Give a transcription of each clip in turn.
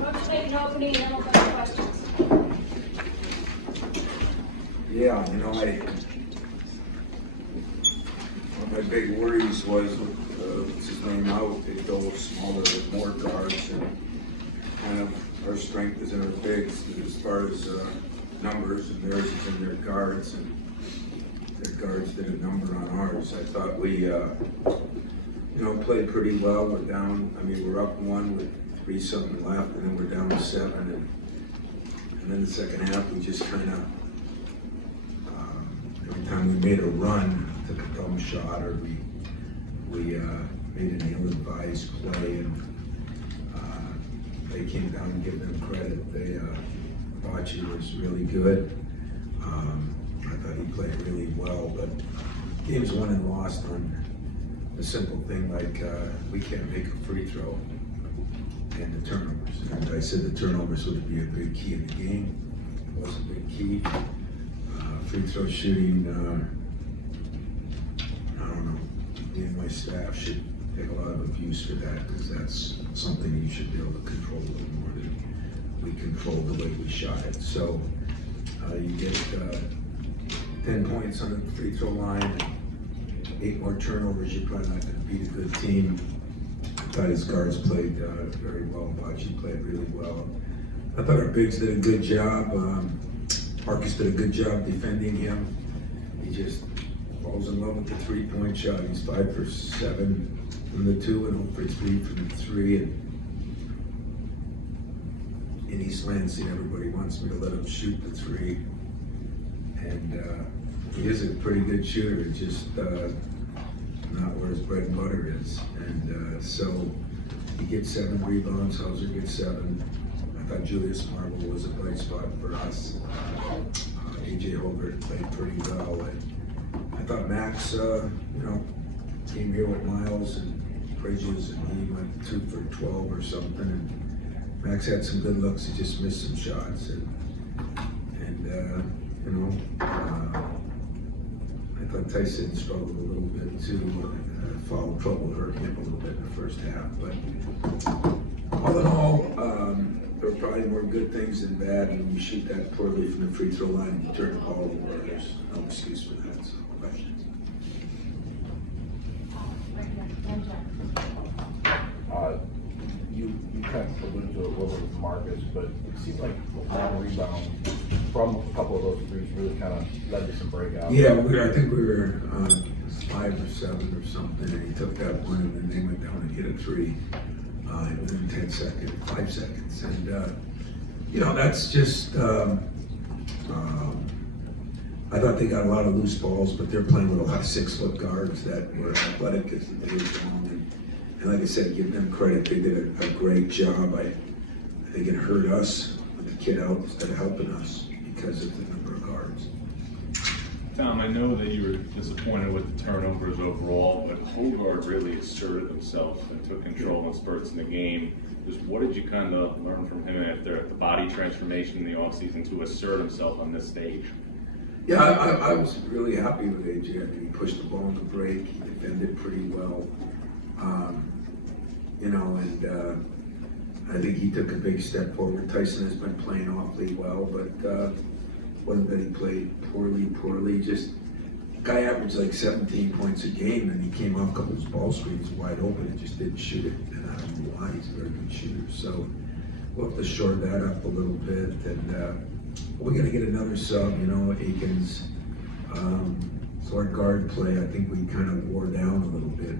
Let's make an opening and open for questions. Yeah, one of my big worries was with his name out, they go smaller with more guards, and kind of our strength is in our bigs as far as numbers, and theirs is in their guards, and their guards did a number on ours. I thought we, played pretty well. We're down, we're up 1 with 3-something left, and then we're down to 7, and then the second half, we just kind of, every time we made a run, took a dumb shot, or we made an ill-advised play, and they came down and give them credit. Bocce was really good. I thought he played really well, but games won and lost on a simple thing like we can't make a free throw and the turnovers. And I said the turnovers would be a big key in the game. It was a big key. Free throw shooting, I don't know, me and my staff should take a lot of abuse for that, because that's something you should be able to control a little more than we controlled the way we shot it. So you get 10 points on the free throw line, and 8 more turnovers, you're probably not going to beat a good team. I thought his guards played very well. Bocce played really well. I thought our bigs did a good job. Marcus did a good job defending him. He just falls in love with the 3-point shot. He's 5 for 7 from the 2 and 0 for 3 from the 3. And in East Lansing, everybody wants me to let him shoot the 3. And he is a pretty good shooter, just not where his bread and butter is. And so he gets 7 rebounds, Hauser gets 7. I thought Julius Marble was a bright spot for us. AJ Holbert played pretty well. I thought Max, came here with Miles and Bridges, and he went 2 for 12 or something. And Max had some good looks. He just missed some shots. I thought Tyson struggled a little bit too. Foul trouble hurt him a little bit in the first half. But all in all, there were probably more good things than bad, and when you shoot that poorly from the free throw line and you turn the ball over, there's no excuse for that. So, questions? You kind of alluded to it a little bit with Marcus, but it seemed like the long rebound from a couple of those threes really kind of led to some breakouts. Yeah, I think we were 5 or 7 or something, and he took that one, and then they went down and hit a 3 within 10 seconds, 5 seconds. And, that's just, I thought they got a lot of loose balls, but they're playing with a lot of 6-foot guards that were athletic as the day was long. And like I said, give them credit. They did a great job. I think it hurt us with the kid out instead of helping us because of the number of guards. Tom, I know that you were disappointed with the turnovers overall, but Hogard really asserted himself and took control in spurts in the game. Just what did you kind of learn from him after the body transformation in the offseason to assert himself on this stage? Yeah, I was really happy with AJ. I think he pushed the ball in the break. He defended pretty well. I think he took a big step forward. Tyson has been playing awfully well, but wasn't that he played poorly. Just guy averaged like 17 points a game, and he came off a couple of ball screens wide open and just didn't shoot it. And I don't know why. He's a very good shooter. So we'll have to shore that up a little bit. And we're going to get another sub, Aikens. So our guard play, I think we kind of wore down a little bit.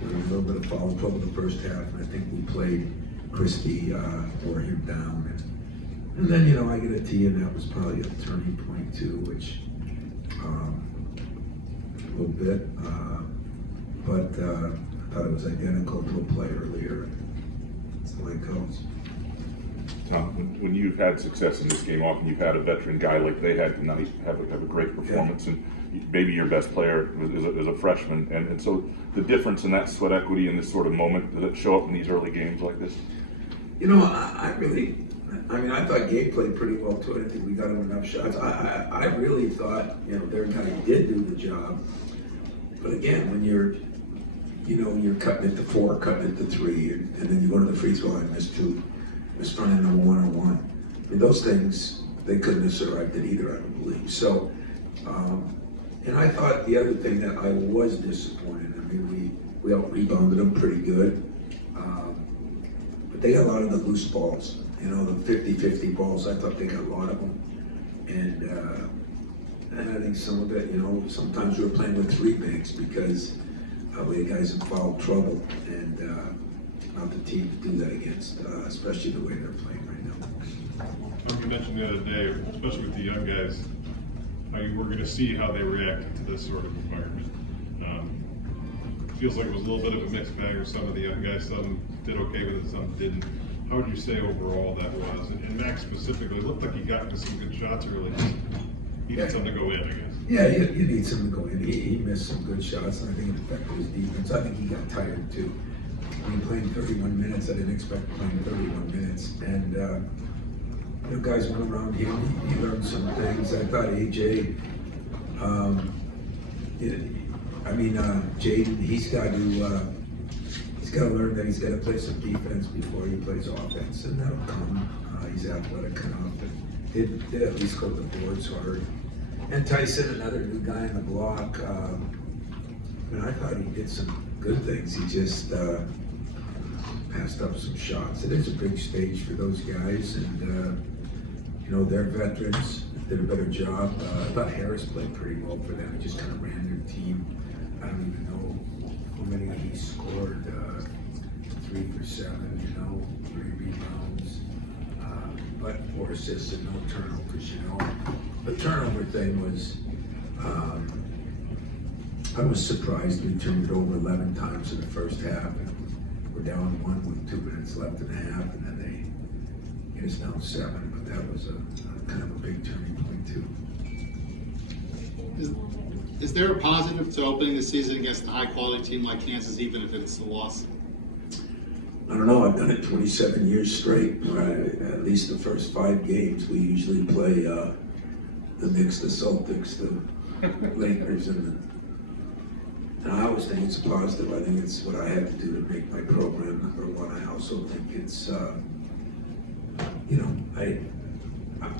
There was a little bit of foul trouble in the first half, and I think we played Christie, wore him down. And then, I get a T, and that was probably a turning point too, which a little bit. But I thought it was identical to a play earlier. It's the way it goes. Tom, when you've had success in this game, often you've had a veteran guy like they had tonight have a great performance, and maybe your best player is a freshman, and so the difference in that sweat equity in this sort of moment, does it show up in these early games like this? I thought Gabe played pretty well too. I didn't think we got him enough shots. I really thought, their guy did do the job. But again, when you know, you're cutting it to 4, cutting it to 3, and then you go to the free throw line, miss 2, miss front end of 1 or 1. I mean, those things, they couldn't have survived it either, I don't believe. So, and I thought the other thing that I was disappointed, I mean, we out-rebounded them pretty good, but they got a lot of the loose balls, you know, the 50-50 balls, I thought they got a lot of them. And I think some of it, you know, sometimes we were playing with 3 bigs because we had guys in foul trouble, and not the team to do that against, especially the way they're playing right now. You mentioned the other day, especially with the young guys, how you were going to see how they reacted to this sort of environment. Feels like it was a little bit of a mixed bag with some of the young guys. Some did okay with it, some didn't. How would you say overall that was? And Max specifically, looked like he got into some good shots early. He needed something to go in, I guess. Yeah, you need something to go in. He missed some good shots, and I think it affected his defense. I think he got tired too. I mean, playing 31 minutes, I didn't expect playing 31 minutes. And, you know, guys went around him, he learned some things. I thought AJ, Jaden, he's got to learn that he's got to play some defense before he plays offense, and that'll come. He's athletic enough, and did at least go to the boards hard. And Tyson, another new guy on the block. I thought he did some good things. He just passed up some shots. It is a big stage for those guys, and you know, they're veterans. Did a better job. I thought Harris played pretty well for them. He just kind of ran their team. I don't even know how many he scored. 3 for 7, you know, 3 rebounds, but 4 assists and no turnovers, you know. The turnover thing was, I was surprised we turned it over 11 times in the first half, and we're down 1 with 2 minutes left in the half, and then they get us down 7, but that was a kind of a big turning point too. Is there a positive to opening the season against a high-quality team like Kansas, even if it's a loss? I don't know, I've done it 27 years straight, right? At least the first 5 games. We usually play the Knicks, the Celtics, the Lakers, and I always think it's a positive. I think it's what I have to do to make my program number 1. I also think it's, you know,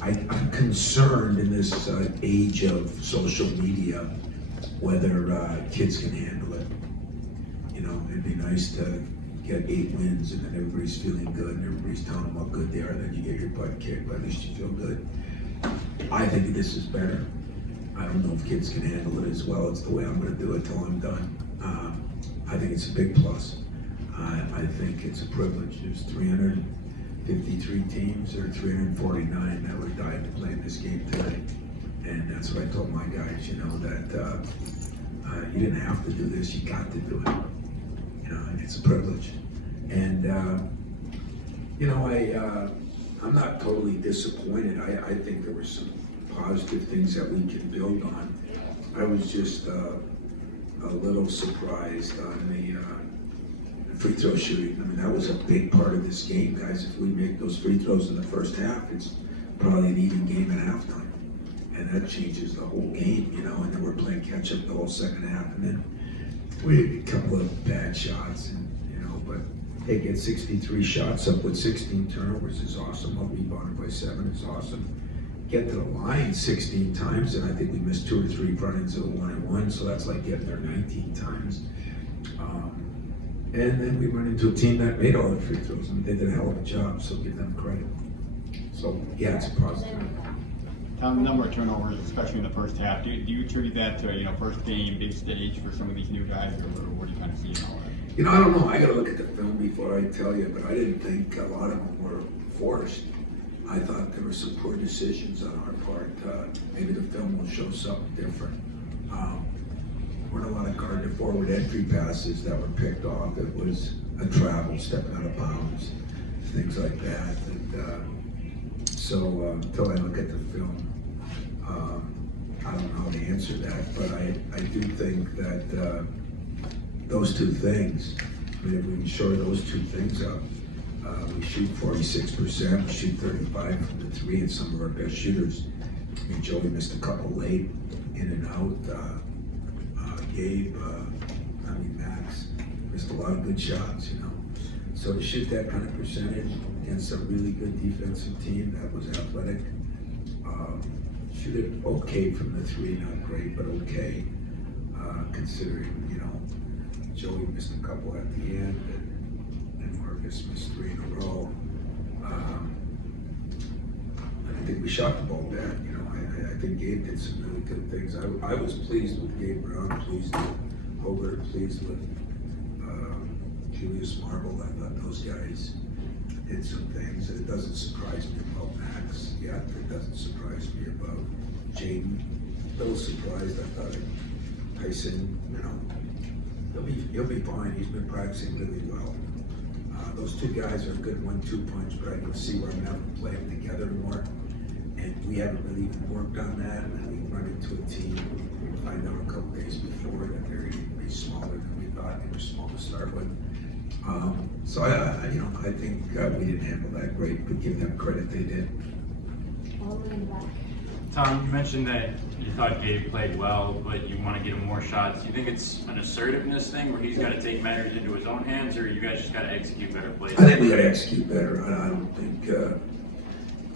I'm concerned in this age of social media whether kids can handle it. You know, it'd be nice to get 8 wins and then everybody's feeling good and everybody's telling them how good they are, and then you get your butt kicked, but at least you feel good. I think this is better. I don't know if kids can handle it as well. It's the way I'm going to do it till I'm done. I think it's a big plus. I think it's a privilege. There's 353 teams or 349 that would die to play in this game today. And that's what I told my guys, you know, that you didn't have to do this, you got to do it. You know, and it's a privilege. And, you know, I'm not totally disappointed. I think there were some positive things that we can build on. I was just a little surprised on the free throw shooting. I mean, that was a big part of this game, guys. If we make those free throws in the first half, it's probably an even game at halftime. And that changes the whole game, you know, and then we're playing catch up the whole second half. And then we had a couple of bad shots, and, you know, but they get 63 shots up with 16 turnovers is awesome. Up rebounded by 7 is awesome. Get to the line 16 times, and I think we missed 2 or 3 run-ins of 1-and-1, so that's like getting there 19 times. And then we run into a team that made all the free throws, and they did a hell of a job, so give them credit. So, yeah, it's a positive. Tom, the number of turnovers, especially in the first half, do you attribute that to, you know, first game, big stage for some of these new guys, or what do you kind of see in all that? You know, I don't know. I got to look at the film before I tell you, but I didn't think a lot of them were forced. I thought there were some poor decisions on our part. Maybe the film will show something different. Weren't a lot of guard to forward entry passes that were picked off. It was a travel, stepping out of bounds, things like that. And so until I look at the film, I don't know how to answer that. But I do think that those 2 things, I mean, if we can shore those 2 things up, we shoot 46%, we shoot 35 from the 3, and some of our best shooters. I mean, Joey missed a couple late, in and out. Gabe, Max, a lot of good shots, you know. So to shoot that kind of percentage against a really good defensive team that was athletic, shoot it okay from the three, not great, but okay, considering, you know, Joey missed a couple at the end and Marcus missed 3 in a row. I think we shot the ball back, you know. I think Gabe did some really good things. I was pleased with Gabe Brown, pleased with Hogart, pleased with Julius Marble. I thought those guys did some things. And it doesn't surprise me about Max yet. It doesn't surprise me about Jaden. A little surprised. I thought Tyson, you know, he'll be fine. He's been practicing really well. Those two guys are a good 1-2 punch, but I can see where I'm gonna have to play them together more. And we haven't really even worked on that. And then we run into a team, we find out a couple days before that they're going to be smaller than we thought. They were small to start with. So I think we didn't handle that great, but give them credit, they did. All the way in the back. Tom, you mentioned that you thought Gabe played well, but you want to get him more shots. Do you think it's an assertiveness thing where he's got to take matters into his own hands, or you guys just got to execute better plays? I think we got to execute better. I don't think,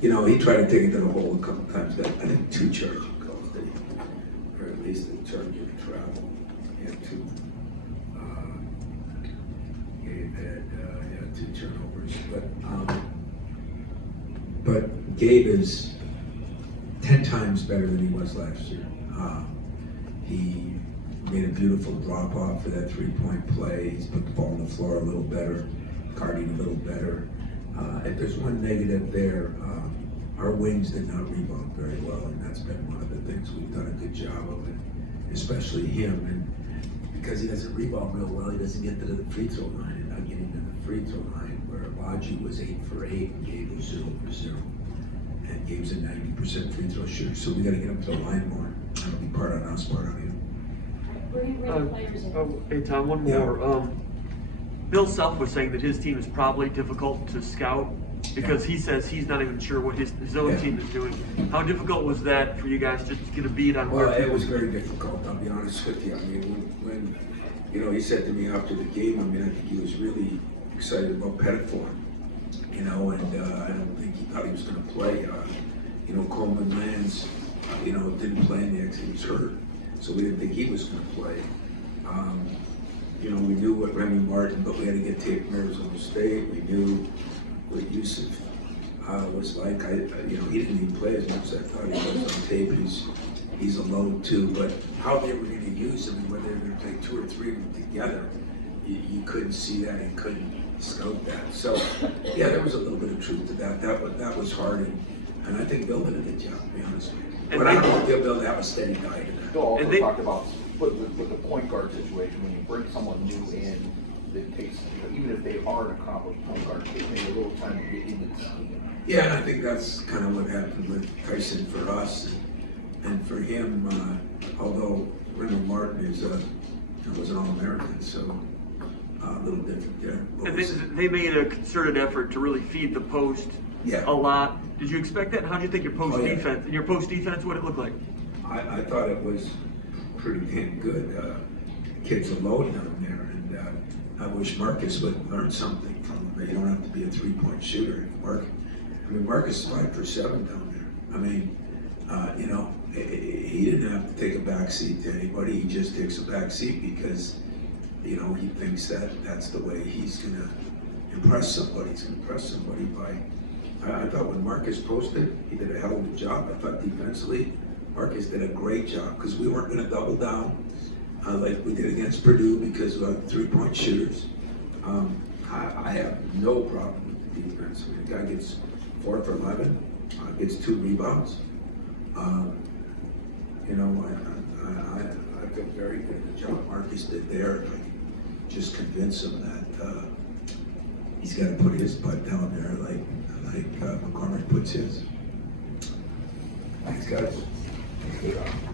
you know, he tried to take it to the hole a couple times. Got, I think 2 charging calls, did he? Or at least in terms of travel. He had 2. Gabe had 2 turnovers. But Gabe is 10 times better than he was last year. He made a beautiful drop off for that 3-point play. He's put the ball on the floor a little better, guarding a little better. If there's one negative there, our wings did not rebound very well, and that's been one of the things we've done a good job of it, especially him. And because he doesn't rebound real well, he doesn't get to the free throw line, and not getting to the free throw line where Baji was 8 for 8 and Gabe was 0 for 0. And Gabe's a 90% free throw shooter, so we got to get him to the line more. That'll be part on us, part on him. Bring the players in. Hey Tom, one more. Bill Self was saying that his team is probably difficult to scout because he says he's not even sure what his own team is doing. How difficult was that for you guys to get a beat on Well, where? it was very difficult, I'll be honest with you. I mean, when you know, he said to me after the game, I mean, I think he was really excited about Pettifor, you know, and I don't think he thought he was going to play. You know, Coleman Lands, you know, didn't play in the X, he was hurt, so we didn't think he was going to play. You know, we knew what Remy Martin, but we had to get tape from Arizona State. We knew what Yusuf was like. You know, he didn't even play as much as I thought he was on tape. He's a load too, but how they were going to use him and whether they were going to play 2 or 3 of them together, you couldn't see that and couldn't scout that. So, yeah, there was a little bit of truth to that. That was hard, and I think Bill did a good job, to be honest with you. But I don't know if Bill have a steady guy to that. Bill also And they- talked about with the point guard situation, when you bring someone new in, that takes, you know, even if they are an accomplished point guard, it takes a little time to get into the scheme. Yeah, and I think that's kind of what happened with Tyson for us, and for him. Although Remy Martin was an All-American, so a little different there. What And was it? they made a concerted effort to really feed the post Yeah. a lot. Did you expect that? How did you think your post Oh, yeah. defense? Your post defense, what did it look like? I thought it was pretty damn good. Kids are low down there, and I wish Marcus would learn something from him. You don't have to be a 3-point shooter. Marcus is 5 for 7 down there. I mean, you know, he didn't have to take a back seat to anybody. He just takes a back seat because, you know, he thinks that that's the way he's gonna impress somebody. He's gonna impress somebody by. I thought when Marcus posted, he did a hell of a job. I thought defensively, Marcus did a great job because we weren't going to double down like we did against Purdue because we had 3-point shooters. I have no problem with the defense. I mean, the guy gets 4 for 11, gets 2 rebounds. You know, I feel very good at the job Marcus did there. If I can just convince him that he's got to put his butt down there like McCormick puts his. Thanks, guys.